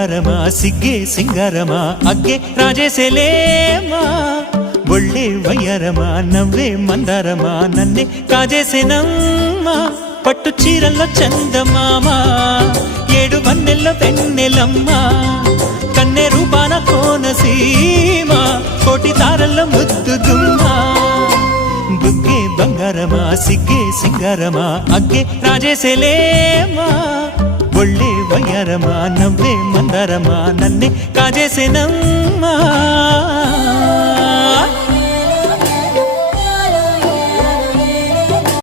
బంగారమా సిగ్గే సింగారమా అగ్గే రాజేసేలేమా ఒళ్ళే వయ్యారమా నవ్వే మందారమా నన్నే కాజేసేనమ్మా పట్టు చీరల్లో చందమామా ఏడు వన్నెల్లో వెన్నెలమ్మా కన్నె రూపాన కోనసీమ కోటి తారల్లో ముద్దుదుమ్మా బుగ్గే బంగారమా సిగ్గే సింగారమా అగ్గే రాజేసేలేమా ఒళ్ళే వయ్యారమా నవ్వే మందారమా నన్నే కాజేసేనమ్మా